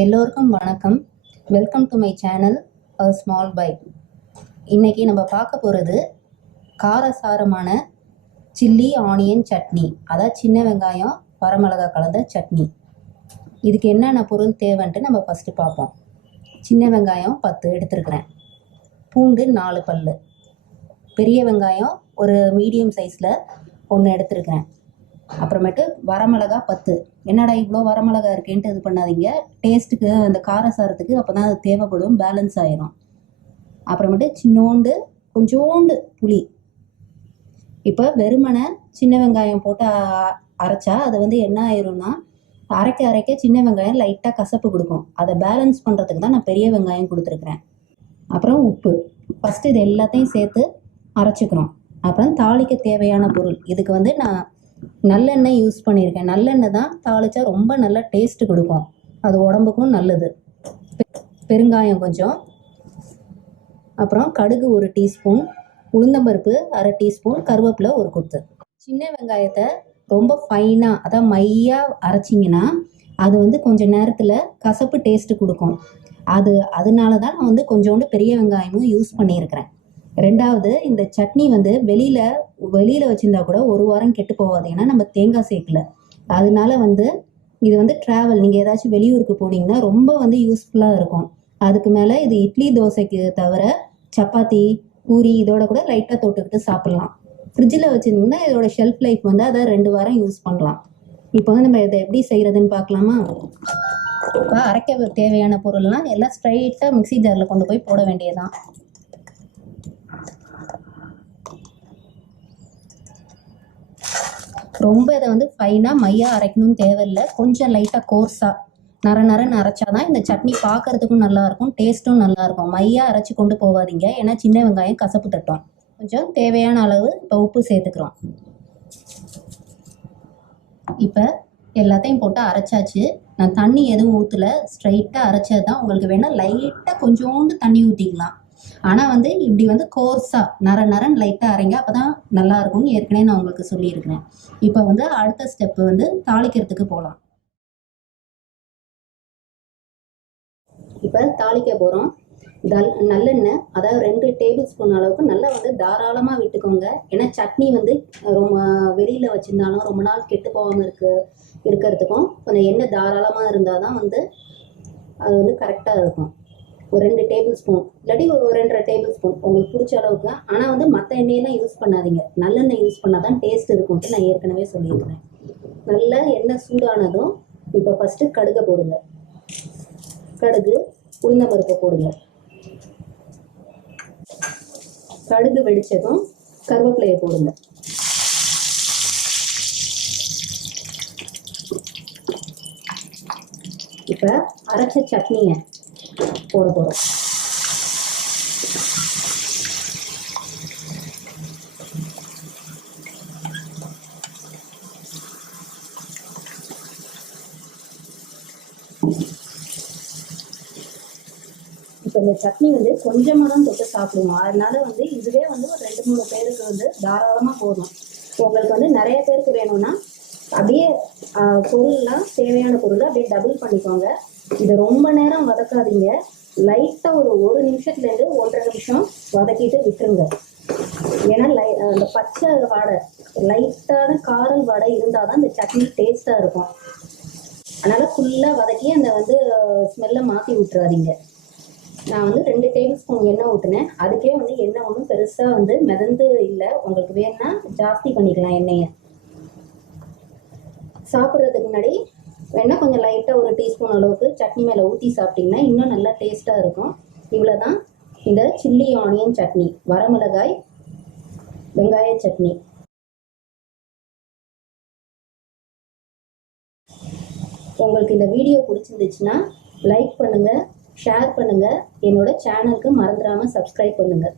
எல்லோருக்கும் வணக்கம். Welcome to my channel a small pie. இன்றைக்கி நம்ம பார்க்க போகிறது காரசாரமான சில்லி ஆனியன் சட்னி, அதாவது சின்ன வெங்காயம் வரமிளகா கலந்த சட்னி. இதுக்கு என்னென்ன பொருள் தேவைன்ட்டு நம்ம ஃபஸ்ட்டு பார்ப்போம். சின்ன வெங்காயம் 10 எடுத்துருக்கிறேன், பூண்டு 4 பல், பெரிய வெங்காயம் ஒரு மீடியம் சைஸில் 1 எடுத்துருக்கிறேன். அப்புறமேட்டு வரமிளகா 10. என்னடா இவ்வளோ வரமிளகா இருக்கேன்ட்டு இது பண்ணாதீங்க, டேஸ்ட்டுக்கு அந்த காரசாரத்துக்கு அப்போ தான் அது தேவைப்படும், பேலன்ஸ் ஆயிரும். அப்புறமேட்டு சின்னோண்டு கொஞ்சோண்டு புளி. இப்போ வெறுமனை சின்ன வெங்காயம் போட்டு அரைச்சா அது என்ன ஆயிரும்னா, அரைக்க சின்ன வெங்காயம் லைட்டாக கசப்பு கொடுக்கும். அதை பேலன்ஸ் பண்ணுறதுக்கு தான் நான் பெரிய வெங்காயம் கொடுத்துருக்குறேன். அப்புறம் உப்பு. ஃபஸ்ட்டு இது எல்லாத்தையும் சேர்த்து அரைச்சிக்கிறோம். அப்புறம் தாளிக்க தேவையான பொருள். இதுக்கு நான் நல்லெண்ணெய் யூஸ் பண்ணியிருக்கேன். நல்லெண்ணெய் தான் தாளித்தா ரொம்ப நல்ல டேஸ்ட்டு கொடுக்கும், அது உடம்புக்கும் நல்லது. பெருங்காயம் கொஞ்சம், அப்புறம் கடுகு 1 டீஸ்பூன், உளுந்தம்பருப்பு 1/2 டீஸ்பூன், கருவேப்பிலை 1 கொத்து. சின்ன வெங்காயத்தை ரொம்ப ஃபைனாக அதாவது மையாக அரைச்சிங்கன்னா அது கொஞ்சம் நேரத்தில் கசப்பு டேஸ்ட்டு கொடுக்கும். அதனால தான் நான் கொஞ்சோண்டு பெரிய வெங்காயமும் யூஸ் பண்ணியிருக்கிறேன். ரெண்டாவது, இந்த சட்னி வெளியில் வச்சுருந்தா கூட 1 வாரம் கெட்டு போகாது, ஏன்னா நம்ம தேங்காய் சேர்க்கல. அதனால இது ட்ராவல், நீங்கள் ஏதாச்சும் வெளியூருக்கு போனீங்கன்னா ரொம்ப யூஸ்ஃபுல்லாக இருக்கும். அதுக்கு மேலே இது இட்லி தோசைக்கு தவிர சப்பாத்தி பூரி இதோட கூட லைட்டாக தொட்டுக்கிட்டு சாப்பிட்லாம். ஃப்ரிட்ஜில் வச்சுருந்தோம்னா இதோட ஷெல்ஃப் லைஃப் அதை 2 வாரம் யூஸ் பண்ணலாம். இப்போ நம்ம இதை எப்படி செய்கிறதுன்னு பார்க்கலாமா? இப்போ அரைக்க தேவையான பொருள்லாம் எல்லாம் ஸ்ட்ரைட்டாக மிக்ஸி ஜாரில் கொண்டு போய் போட வேண்டியதுதான். ரொம்ப இதை ஃபைனாக மையாக அரைக்கணும்னு தேவையில்லை, கொஞ்சம் லைட்டாக கோர்ஸாக நரன்னு அரைச்சாதான் இந்த சட்னி பார்க்குறதுக்கும் நல்லாயிருக்கும், டேஸ்ட்டும் நல்லாயிருக்கும். மையாக அரைச்சி கொண்டு போகாதீங்க, ஏன்னா சின்ன வெங்காயம் கசப்பு தட்டும். கொஞ்சம் தேவையான அளவு இப்போ உப்பு சேர்த்துக்கிறோம். இப்போ எல்லாத்தையும் போட்டு அரைச்சாச்சு. நான் தண்ணி எதுவும் ஊற்றலை, ஸ்ட்ரைட்டாக அரைச்சது தான். உங்களுக்கு வேணால் லைட்டாக கொஞ்சோண்டு தண்ணி ஊற்றிக்கலாம். ஆனால் இப்படி கோர்ஸாக நரன்னு லைட்டாக அரைங்க, அப்போ தான் நல்லாயிருக்கும்னு ஏற்கனவே நான் உங்களுக்கு சொல்லியிருக்கிறேன். இப்போ அடுத்த ஸ்டெப்பு தாளிக்கிறதுக்கு போகலாம். இப்போ தாளிக்க போகிறோம். நல்லெண்ணெய், அதாவது 2 டேபிள் ஸ்பூன் அளவுக்கு நல்லா தாராளமாக விட்டுக்கோங்க. ஏன்னா சட்னி ரொம்ப வெளியில் வச்சுருந்தாலும் ரொம்ப நாள் கெட்டு போகாமல் இருக்கிறதுக்கும் கொஞ்சம் எண்ணெய் தாராளமாக இருந்தால் தான் அது கரெக்டாக இருக்கும். ஒரு 2 டேபிள் ஸ்பூன் இல்லாட்டி ஒரு 2.5 டேபிள் ஸ்பூன் உங்களுக்கு பிடிச்ச அளவுக்கு. ஆனால் மற்ற எண்ணெயெல்லாம் யூஸ் பண்ணாதீங்க, நல்லெண்ணெய் யூஸ் பண்ணால் தான் டேஸ்ட் இருக்கும்ட்டு நான் ஏற்கனவே சொல்லியிருக்கிறேன். நல்ல எண்ணெய் சூடானதும் இப்போ ஃபஸ்ட்டு கடுகை போடுங்க. கடுகு உளுந்தம்பருப்பை போடுங்க. கடுகு வெடித்ததும் கருவேப்பிலையை போடுங்க. இப்போ அரைச்ச சட்னியை போட போகிறோம். இப்போ இந்த சட்னி கொஞ்சமாக தான் தொட்டு சாப்பிடுவோம். அதனால இதுவே ஒரு 2-3 பேருக்கு தாராளமாக போதும். உங்களுக்கு நிறைய பேருக்கு வேணும்னா அப்படியே பொருள்லாம் தேவையான பொருள் அப்படியே டபுள் பண்ணிக்கோங்க. இதை ரொம்ப நேரம் வதக்காதீங்க, லைட்டாக ஒரு 1 நிமிஷத்துலேருந்து 1.5 நிமிஷம் வதக்கிட்டு விட்டுருங்க. ஏன்னா அந்த பச்சை வாடை, லைட்டான காரல் வாடை இருந்தால் தான் இந்த சட்னி டேஸ்ட்டாக இருக்கும். அதனால் ஃபுல்லாக வதக்கி அந்த ஸ்மெல்லை மாற்றி விட்டுறாதீங்க. நான் 2 டேபிள் ஸ்பூன் எண்ணெய் ஊற்றினேன். அதுக்கே எண்ணெய் ஒன்றும் பெருசாக மிதந்து இல்லை. உங்களுக்கு வேணுன்னா ஜாஸ்தி பண்ணிக்கலாம் எண்ணெயை. சாப்பிட்றதுக்கு முன்னாடி வேணால் கொஞ்சம் லைட்டாக ஒரு டீஸ்பூன் அளவுக்கு சட்னி மேலே ஊற்றி சாப்பிட்டிங்கன்னா இன்னும் நல்லா டேஸ்ட்டாக இருக்கும். இவ்வளோ தான் இந்த சில்லி ஆனியன் சட்னி, வரமிளகாய் வெங்காய சட்னி. உங்களுக்கு இந்த வீடியோ பிடிச்சிருந்துச்சுன்னா லைக் பண்ணுங்கள், ஷேர் பண்ணுங்கள், என்னோட சேனலுக்கு மறந்துடாமல் சப்ஸ்கிரைப் பண்ணுங்கள்.